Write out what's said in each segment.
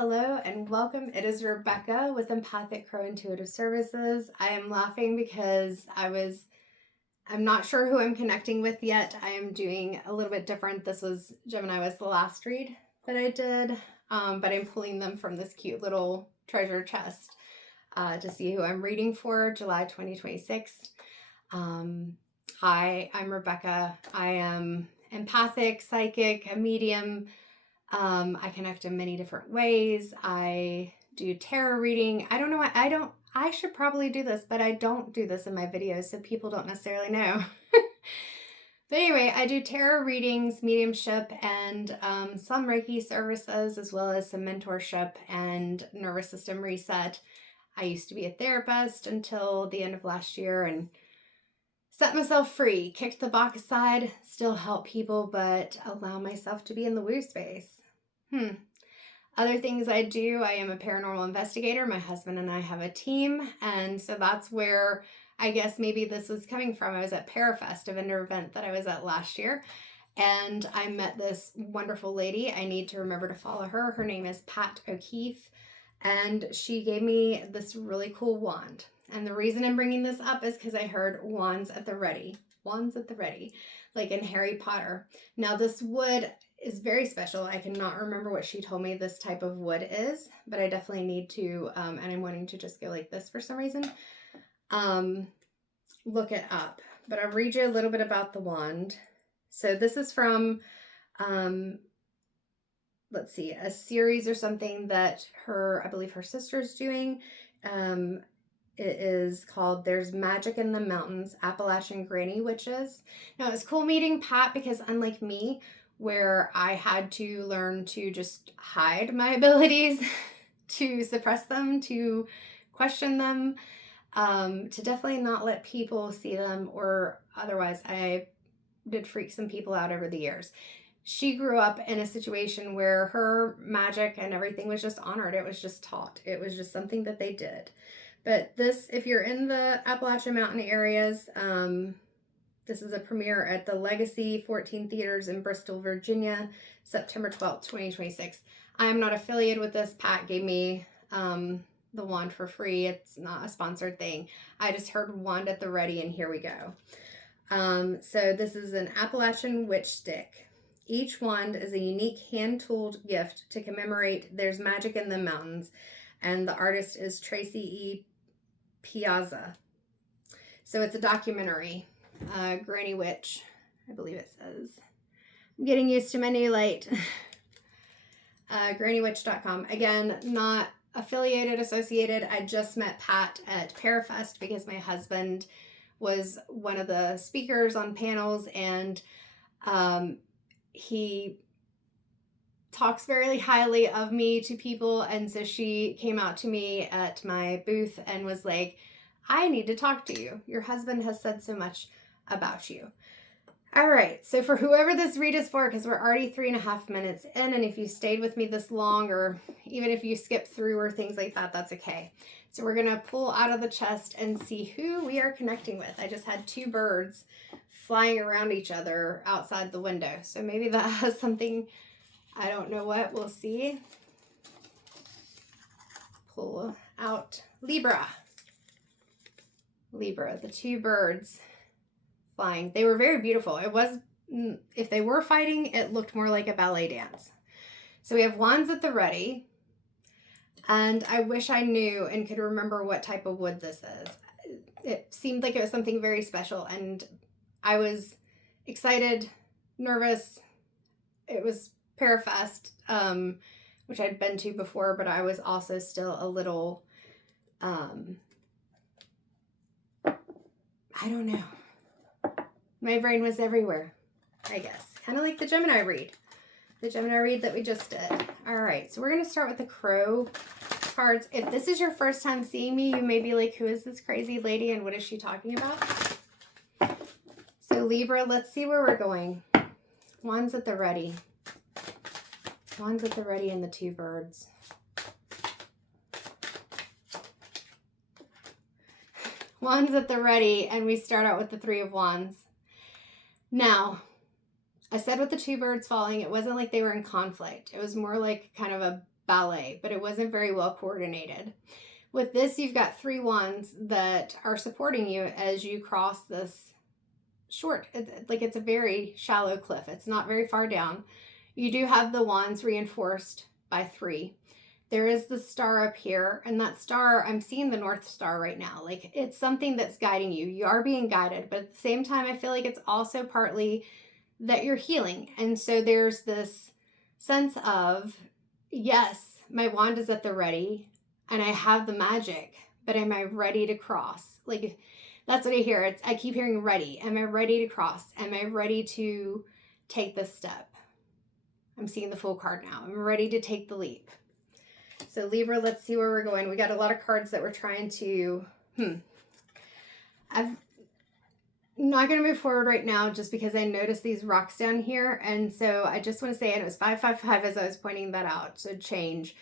Hello and welcome. It is Rebecca with Empathic Crow Intuitive Services. I am laughing because I'm not sure who I'm connecting with yet. I am doing a little bit different. Gemini was the last read that I did, but I'm pulling them from this cute little treasure chest to see who I'm reading for July 2026. Hi, I'm Rebecca. I am empathic, psychic, a medium. I connect in many different ways. I do tarot reading. I don't know. I should probably do this, but I don't do this in my videos, so people don't necessarily know. But anyway, I do tarot readings, mediumship, and some Reiki services, as well as some mentorship and nervous system reset. I used to be a therapist until the end of last year and set myself free, kicked the box aside, still help people, but allow myself to be in the woo space. Other things I do, I am a paranormal investigator. My husband and I have a team, and so that's where I guess maybe this was coming from. I was at Parafest, a vendor event that I was at last year, and I met this wonderful lady. I need to remember to follow her. Her name is Pat O'Keefe, and she gave me this really cool wand. And the reason I'm bringing this up is because I heard wands at the ready, like in Harry Potter. Now this wood is very special. I cannot remember what she told me this type of wood is, but I definitely need to, and I'm wanting to just go like this for some reason, look it up. But I'll read you a little bit about the wand. So this is from, let's see, a series or something that I believe her sister's doing. It is called There's Magic in the Mountains, Appalachian Granny Witches. Now, it was cool meeting Pat because unlike me, where I had to learn to just hide my abilities, to suppress them, to question them, to definitely not let people see them, or otherwise I did freak some people out over the years. She grew up in a situation where her magic and everything was just honored. It was just taught. It was just something that they did. But this, if you're in the Appalachian Mountain areas, this is a premiere at the Legacy 14 Theaters in Bristol, Virginia, September 12th, 2026. I'm not affiliated with this. Pat gave me the wand for free. It's not a sponsored thing. I just heard wand at the ready, and here we go. So this is an Appalachian witch stick. Each wand is a unique hand-tooled gift to commemorate There's Magic in the Mountains, and the artist is Tracy E. Piazza. So it's a documentary. Granny Witch, I believe it says. I'm getting used to my new light. GrannyWitch.com. Again, not affiliated, associated. I just met Pat at Parafest because my husband was one of the speakers on panels, and he talks very highly of me to people, and so she came out to me at my booth and was like, I need to talk to you. Your husband has said so much about you. All right, so for whoever this read is for, because we're already 3.5 minutes in, and if you stayed with me this long, or even if you skip through or things like that, that's okay. So we're gonna pull out of the chest and see who we are connecting with. I just had 2 birds flying around each other outside the window, so maybe that has something, I don't know what, we'll see. Pull out Libra. Libra, the 2 birds flying. They were very beautiful. It was, if they were fighting, it looked more like a ballet dance. So we have wands at the ready, and I wish I knew and could remember what type of wood this is. It seemed like it was something very special, and I was excited, nervous. It was Parafest, which I'd been to before, but I was also still a little, I don't know. My brain was everywhere, I guess. Kind of like the Gemini read. The Gemini read that we just did. All right, so we're going to start with the Crow cards. If this is your first time seeing me, you may be like, who is this crazy lady and what is she talking about? So Libra, let's see where we're going. Wands at the ready. Wands at the ready and the 2 birds. Wands at the ready, and we start out with the 3 of Wands. Now, I said with the 2 birds falling, it wasn't like they were in conflict. It was more like kind of a ballet, but it wasn't very well coordinated. With this, you've got 3 wands that are supporting you as you cross this short, like it's a very shallow cliff. It's not very far down. You do have the wands reinforced by 3. There is the star up here, and that star, I'm seeing the North Star right now. Like, it's something that's guiding you. You are being guided, but at the same time, I feel like it's also partly that you're healing. And so there's this sense of, yes, my wand is at the ready, and I have the magic, but am I ready to cross? Like, that's what I hear. I keep hearing ready. Am I ready to cross? Am I ready to take this step? I'm seeing the full card now. I'm ready to take the leap. So Libra, let's see where we're going. We got a lot of cards that we're trying to, I'm not going to move forward right now just because I noticed these rocks down here. And so I just want to say, and it was 555 as I was pointing that out. So change.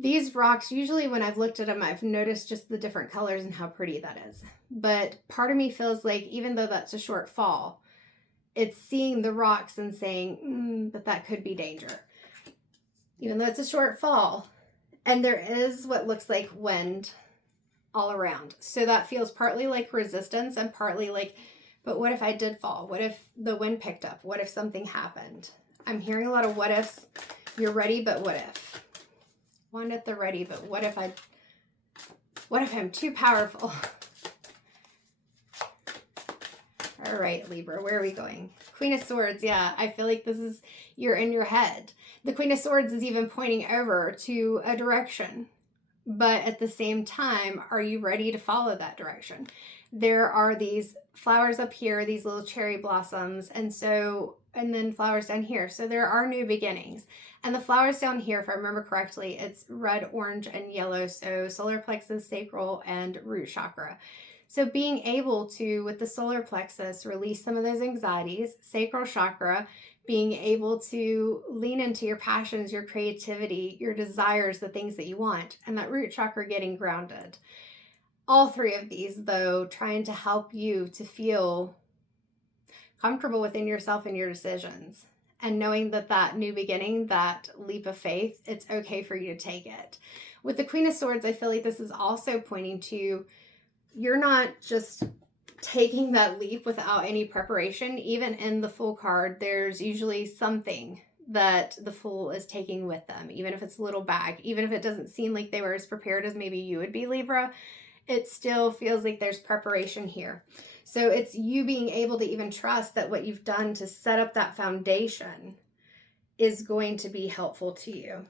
These rocks, usually when I've looked at them, I've noticed just the different colors and how pretty that is. But part of me feels like even though that's a short fall, it's seeing the rocks and saying, but that could be danger. Even though it's a short fall. And there is what looks like wind all around. So that feels partly like resistance and partly like, but what if I did fall? What if the wind picked up? What if something happened? I'm hearing a lot of what ifs. You're ready, but what if? Wand at the ready, but what if I'm too powerful? All right, Libra, where are we going? Queen of Swords, yeah, I feel like this is, you're in your head. The Queen of Swords is even pointing over to a direction. But at the same time, are you ready to follow that direction? There are these flowers up here, these little cherry blossoms, and then flowers down here. So there are new beginnings. And the flowers down here, if I remember correctly, it's red, orange, and yellow. So solar plexus, sacral, and root chakra. So being able to, with the solar plexus, release some of those anxieties, sacral chakra, being able to lean into your passions, your creativity, your desires, the things that you want, and that root chakra getting grounded. All 3 of these, though, trying to help you to feel comfortable within yourself and your decisions, and knowing that that new beginning, that leap of faith, it's okay for you to take it. With the Queen of Swords, I feel like this is also pointing to, you're not just taking that leap without any preparation. Even in the Fool card, there's usually something that the Fool is taking with them, even if it's a little bag, even if it doesn't seem like they were as prepared as maybe you would be, Libra, it still feels like there's preparation here. So it's you being able to even trust that what you've done to set up that foundation is going to be helpful to you.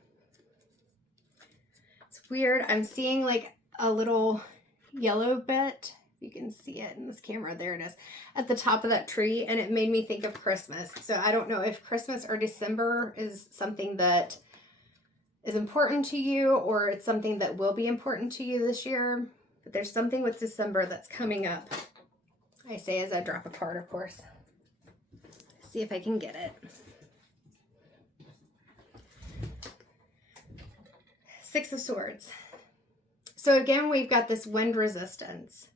It's weird. I'm seeing like a little yellow bit. You can see it in this camera. There it is at the top of that tree. And it made me think of Christmas. So I don't know if Christmas or December is something that is important to you, or it's something that will be important to you this year. But there's something with December that's coming up. I say as I drop a card, of course. See if I can get it. 6 of Swords. So again, we've got this wind resistance.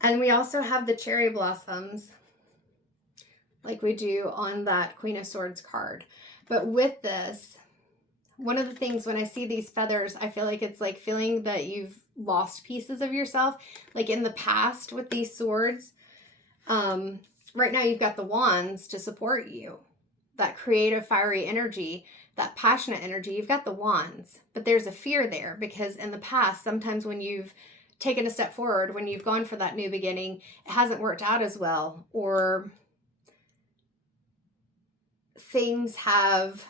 And we also have the cherry blossoms like we do on that Queen of Swords card. But with this, one of the things when I see these feathers, I feel like it's like feeling that you've lost pieces of yourself. Like in the past with these swords, right now you've got the wands to support you. That creative, fiery energy, that passionate energy, you've got the wands. But there's a fear there because in the past, sometimes when you've taken a step forward, when you've gone for that new beginning, it hasn't worked out as well, or things have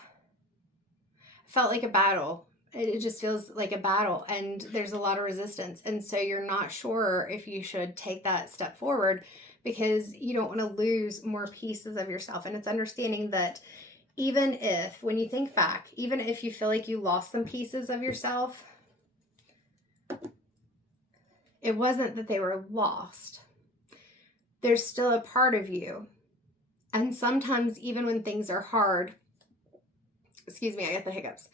felt like a battle. It just feels like a battle and there's a lot of resistance. And so you're not sure if you should take that step forward because you don't want to lose more pieces of yourself. And it's understanding that even if, when you think back, even if you feel like you lost some pieces of yourself, it wasn't that they were lost. There's still a part of you. And sometimes even when things are hard, excuse me, I got the hiccups.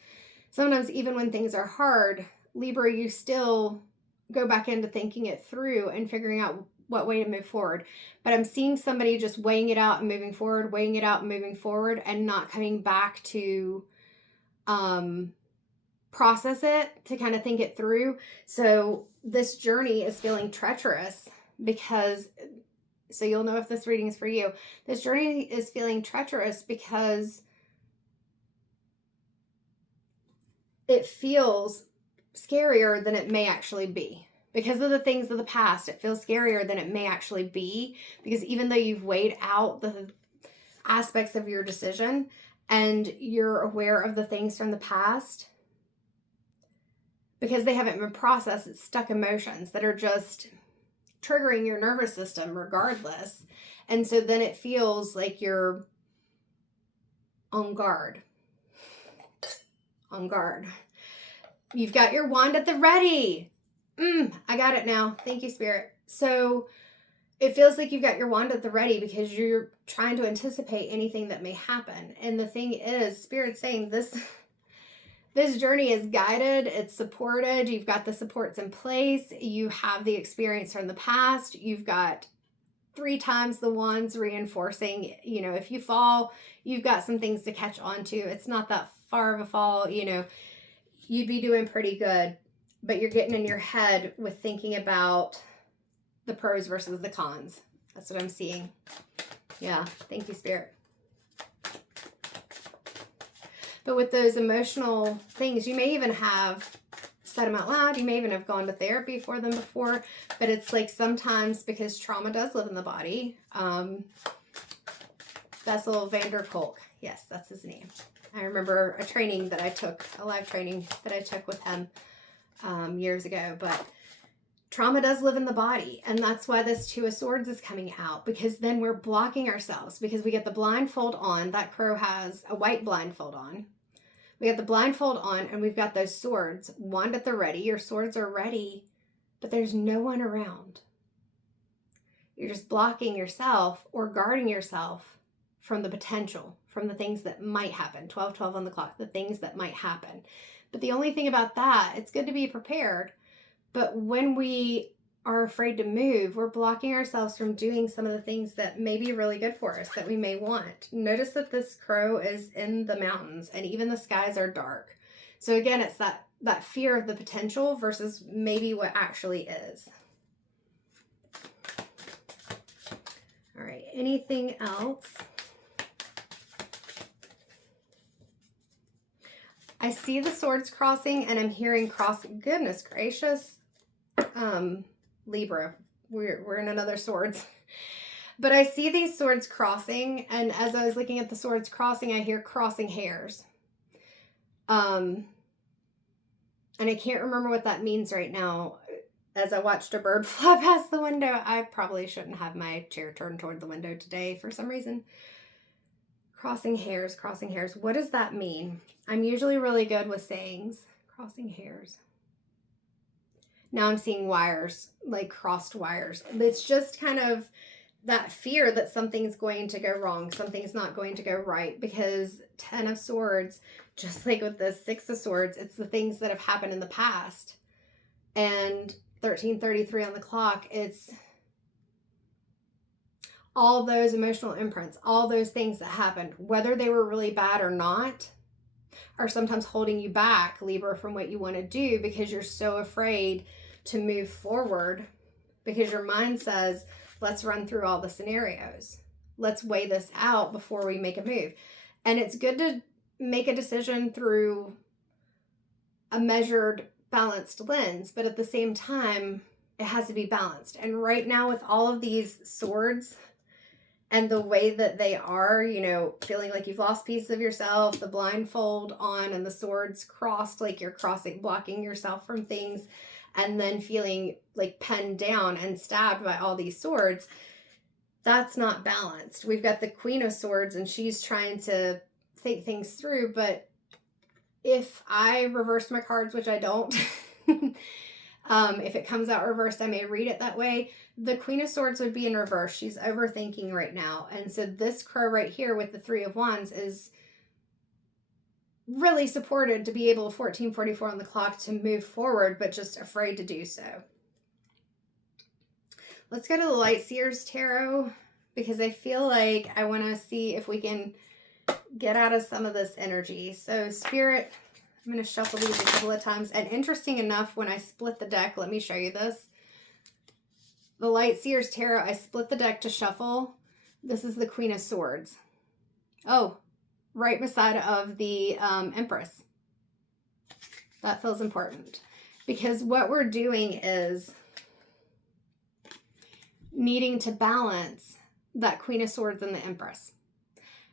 Sometimes even when things are hard, Libra, you still go back into thinking it through and figuring out what way to move forward. But I'm seeing somebody just weighing it out and moving forward, weighing it out and moving forward, and not coming back to process it, to kind of think it through. So this journey is feeling treacherous because, so you'll know if this reading is for you. This journey is feeling treacherous because it feels scarier than it may actually be. Because of the things of the past, it feels scarier than it may actually be. Because even though you've weighed out the aspects of your decision and you're aware of the things from the past, because they haven't been processed, it's stuck emotions that are just triggering your nervous system regardless. And so then it feels like you're on guard. On guard. You've got your wand at the ready. I got it now. Thank you, Spirit. So it feels like you've got your wand at the ready because you're trying to anticipate anything that may happen. And the thing is, Spirit's saying this journey is guided, it's supported, you've got the supports in place, you have the experience from the past, you've got 3 times the wands reinforcing, you know, if you fall, you've got some things to catch on to. It's not that far of a fall, you know, you'd be doing pretty good, but you're getting in your head with thinking about the pros versus the cons. That's what I'm seeing. Yeah, thank you, Spirit. But with those emotional things, you may even have said them out loud. You may even have gone to therapy for them before. But it's like sometimes, because trauma does live in the body. Bessel van der Kolk. Yes, that's his name. I remember a training that I took, a live training that I took with him years ago. But trauma does live in the body. And that's why this Two of Swords is coming out. Because then we're blocking ourselves. Because we get the blindfold on. That crow has a white blindfold on. We have the blindfold on, and we've got those swords. Wand at the ready. Your swords are ready, but there's no one around. You're just blocking yourself or guarding yourself from the potential, from the things that might happen. 12:12 on the clock, the things that might happen. But the only thing about that, it's good to be prepared. But when we are afraid to move, we're blocking ourselves from doing some of the things that may be really good for us, that we may want. Notice that this crow is in the mountains and even the skies are dark. So again, it's that fear of the potential versus maybe what actually is. All right, anything else? I see the swords crossing and I'm hearing goodness gracious, Libra, we're in another swords. But I see these swords crossing, and as I was looking at the swords crossing, I hear crossing hairs. And I can't remember what that means right now. As I watched a bird fly past the window, I probably shouldn't have my chair turned toward the window today for some reason. Crossing hairs, crossing hairs. What does that mean? I'm usually really good with sayings. Crossing hairs. Now I'm seeing wires, like crossed wires. It's just kind of that fear that something's going to go wrong, something's not going to go right, because 10 of Swords, just like with the 6 of Swords, it's the things that have happened in the past. And 13:33 on the clock, it's all those emotional imprints, all those things that happened, whether they were really bad or not, are sometimes holding you back, Libra, from what you want to do because you're so afraid to move forward, because your mind says, let's run through all the scenarios. Let's weigh this out before we make a move. And it's good to make a decision through a measured, balanced lens, but at the same time, it has to be balanced. And right now with all of these swords and the way that they are, you know, feeling like you've lost pieces of yourself, the blindfold on and the swords crossed, like you're blocking yourself from things, and then feeling like penned down and stabbed by all these swords, that's not balanced. We've got the Queen of Swords and she's trying to think things through, but if I reverse my cards, which I don't, if it comes out reversed, I may read it that way. The Queen of Swords would be in reverse. She's overthinking right now. And so this crow right here with the 3 of Wands is really supported to be able, 14:44 on the clock, to move forward, but just afraid to do so. Let's go to the Light Seers Tarot, because I feel like I want to see if we can get out of some of this energy. So Spirit, I'm going to shuffle these a couple of times. And interesting enough, when I split the deck, let me show you this. The Light Seers Tarot, I split the deck to shuffle. This is the Queen of Swords. Oh, right beside of the Empress. That feels important. Because what we're doing is needing to balance that Queen of Swords and the Empress.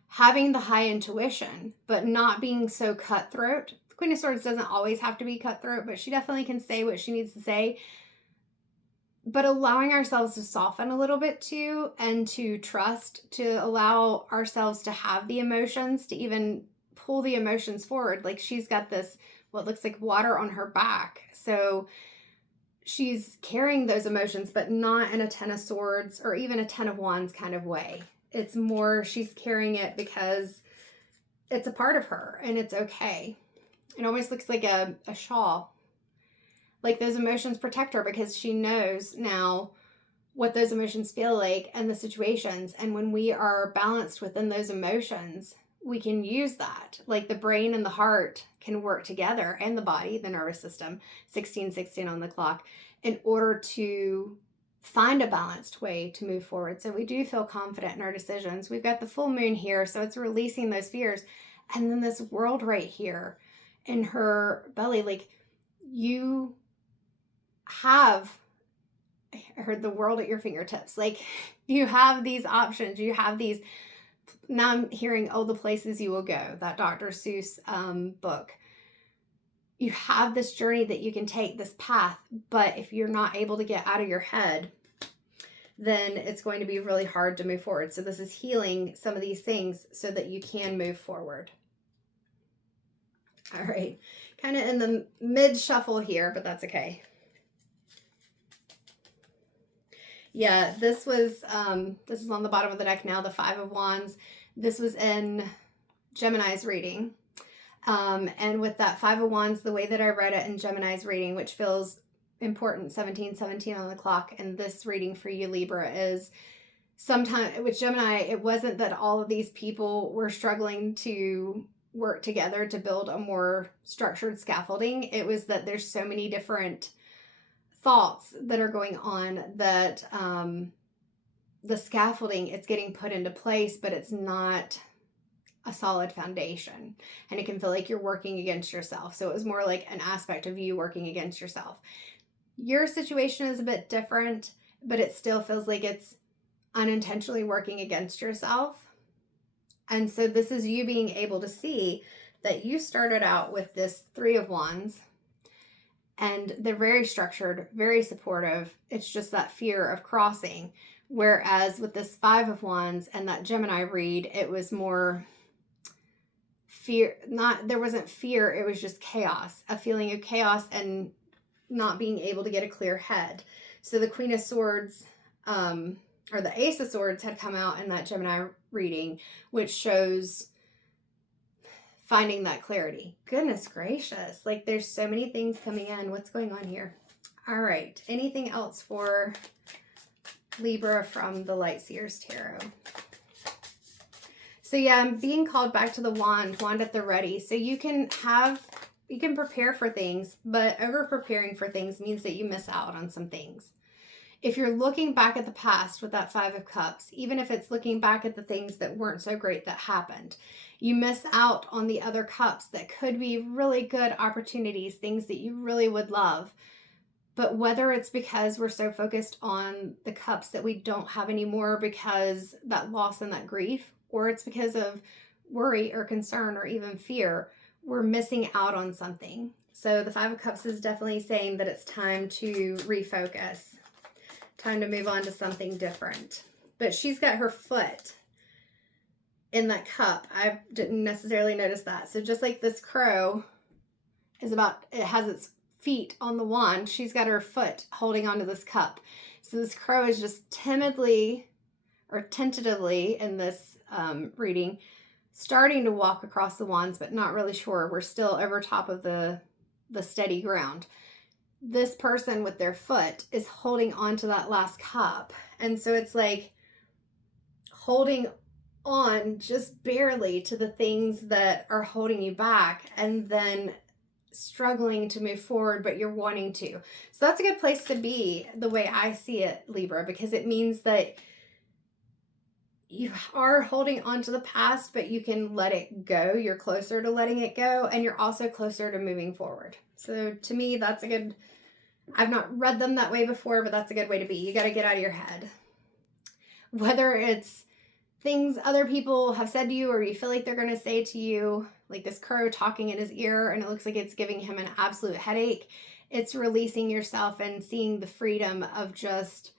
Having the high intuition, but not being so cutthroat. The Queen of Swords doesn't always have to be cutthroat, but she definitely can say what she needs to say. But allowing ourselves to soften a little bit too, and to trust, to allow ourselves to have the emotions, to even pull the emotions forward. Like she's got this, what looks like water on her back. So she's carrying those emotions, but not in a Ten of Swords or even a Ten of Wands kind of way. It's more she's carrying it because it's a part of her and it's okay. It almost looks like a shawl. Like those emotions protect her because she knows now what those emotions feel like and the situations. And when we are balanced within those emotions, we can use that. Like the brain and the heart can work together, and the body, the nervous system, 1616 on the clock, in order to find a balanced way to move forward. So we do feel confident in our decisions. We've got the full moon here, so it's releasing those fears. And then this world right here in her belly, like you have, I heard the world at your fingertips. Like you have these options, you have these. Now I'm hearing, oh, the places you will go, that Dr. Seuss book. You have this journey that you can take, this path, but if you're not able to get out of your head, then it's going to be really hard to move forward. So this is healing some of these things so that you can move forward. All right, kind of in the mid shuffle here, but that's okay. Yeah, this is on the bottom of the deck now, the Five of Wands. This was in Gemini's reading. And with that Five of Wands, the way that I read it in Gemini's reading, which feels important, 1717 on the clock, and this reading for you, Libra, is sometimes with Gemini, it wasn't that all of these people were struggling to work together to build a more structured scaffolding. It was that there's so many different thoughts that are going on that the scaffolding, it's getting put into place, but it's not a solid foundation, and it can feel like you're working against yourself. So it was more like an aspect of you working against yourself. Your situation is a bit different, but it still feels like it's unintentionally working against yourself. And so this is you being able to see that you started out with this Three of Wands, and they're very structured, very supportive. It's just that fear of crossing. Whereas with this Five of Wands and that Gemini read, it was more fear. There wasn't fear, it was just chaos, a feeling of chaos and not being able to get a clear head. So the Queen of Swords, or the Ace of Swords had come out in that Gemini reading, which shows finding that clarity. Goodness gracious. Like there's so many things coming in. What's going on here? All right. Anything else for Libra from the Light Seers Tarot? So yeah, I'm being called back to the wand at the ready. So you can prepare for things, but over preparing for things means that you miss out on some things. If you're looking back at the past with that Five of Cups, even if it's looking back at the things that weren't so great that happened, you miss out on the other cups that could be really good opportunities, things that you really would love. But whether it's because we're so focused on the cups that we don't have anymore because that loss and that grief, or it's because of worry or concern or even fear, we're missing out on something. So the Five of Cups is definitely saying that it's time to refocus. Time to move on to something different. But she's got her foot in that cup. I didn't necessarily notice that. So just like this crow it has its feet on the wand, she's got her foot holding onto this cup. So this crow is just timidly or tentatively in this reading, starting to walk across the wands, but not really sure. We're still over top of the steady ground. This person with their foot is holding on to that last cup. And so it's like holding on just barely to the things that are holding you back, and then struggling to move forward, but you're wanting to. So that's a good place to be, the way I see it, Libra, because it means that you are holding on to the past, but you can let it go. You're closer to letting it go, and you're also closer to moving forward. So to me, that's a good, I've not read them that way before, but that's a good way to be. You got to get out of your head. Whether it's things other people have said to you, or you feel like they're going to say to you, like this crow talking in his ear, and it looks like it's giving him an absolute headache. It's releasing yourself and seeing the freedom of just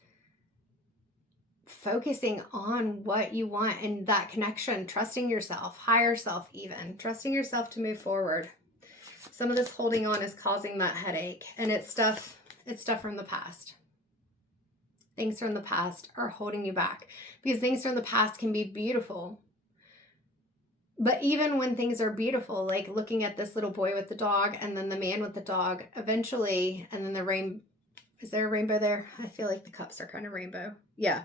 focusing on what you want and that connection, trusting yourself, higher self even, trusting yourself to move forward. Some of this holding on is causing that headache, and it's stuff from the past. Things from the past are holding you back, because things from the past can be beautiful. But even when things are beautiful, like looking at this little boy with the dog and then the man with the dog, eventually, and then the rainbow, is there a rainbow there? I feel like the cups are kind of rainbow. Yeah.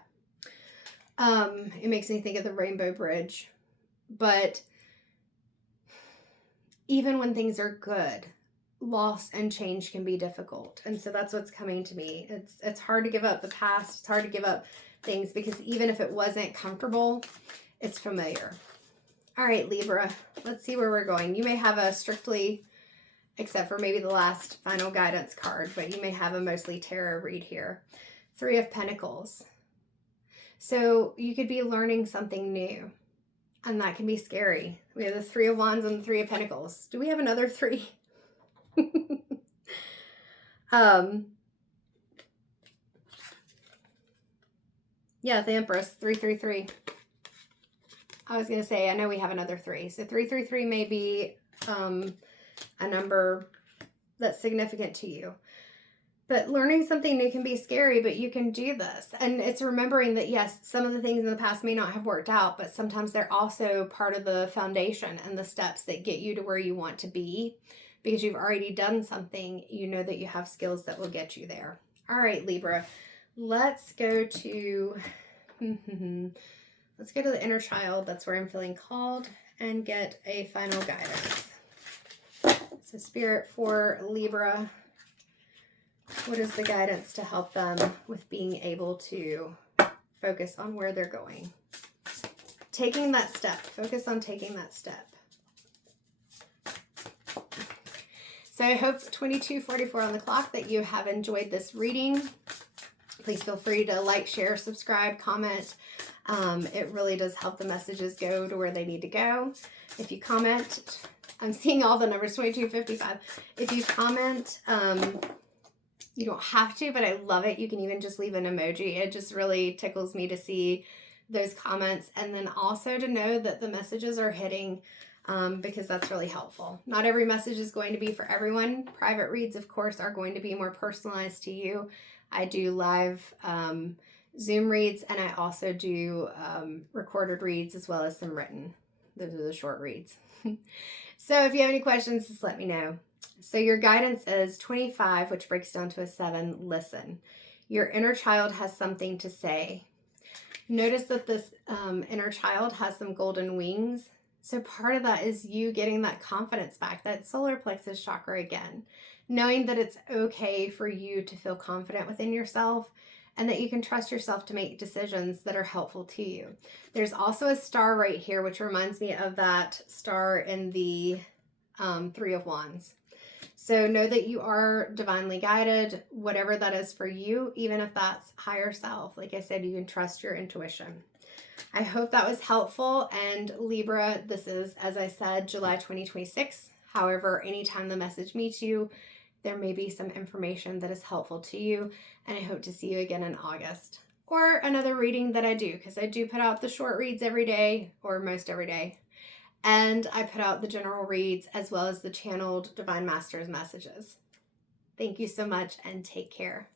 It makes me think of the Rainbow Bridge. But even when things are good, loss and change can be difficult. And so that's what's coming to me. It's hard to give up the past. It's hard to give up things, because even if it wasn't comfortable, it's familiar. All right, Libra, let's see where we're going. You may have a strictly, except for maybe the last final guidance card, but you may have a mostly tarot read here. 3 of Pentacles. So you could be learning something new, and that can be scary. We have the 3 of Wands and the 3 of Pentacles. Do we have another 3? Yeah, the Empress, 333. I was going to say, I know we have another 3. So 333 may be a number that's significant to you. But learning something new can be scary, but you can do this. And it's remembering that, yes, some of the things in the past may not have worked out, but sometimes they're also part of the foundation and the steps that get you to where you want to be. Because you've already done something, you know that you have skills that will get you there. All right, Libra, let's go to, let's go to the inner child. That's where I'm feeling called, and get a final guidance. So Spirit for Libra, what is the guidance to help them with being able to focus on where they're going? Taking that step. Focus on taking that step. So I hope 22:44 on the clock that you have enjoyed this reading. Please feel free to like, share, subscribe, comment. It really does help the messages go to where they need to go. If you comment, I'm seeing all the numbers, 22:55. If you comment, you don't have to, but I love it. You can even just leave an emoji. It just really tickles me to see those comments, and then also to know that the messages are hitting, because that's really helpful. Not every message is going to be for everyone. Private reads, of course, are going to be more personalized to you. I do live Zoom reads, and I also do recorded reads, as well as some written. Those are the short reads. So if you have any questions, just let me know. So your guidance is 25, which breaks down to a 7. Listen. Your inner child has something to say. Notice that this inner child has some golden wings. So part of that is you getting that confidence back, that solar plexus chakra again. Knowing that it's okay for you to feel confident within yourself, and that you can trust yourself to make decisions that are helpful to you. There's also a star right here, which reminds me of that star in the 3 of Wands. So know that you are divinely guided, whatever that is for you, even if that's higher self. Like I said, you can trust your intuition. I hope that was helpful. And Libra, this is, as I said, July 2026. However, anytime the message meets you, there may be some information that is helpful to you. And I hope to see you again in August. Or another reading that I do, because I do put out the short reads every day, or most every day. And I put out the general reads, as well as the channeled Divine Masters messages. Thank you so much, and take care.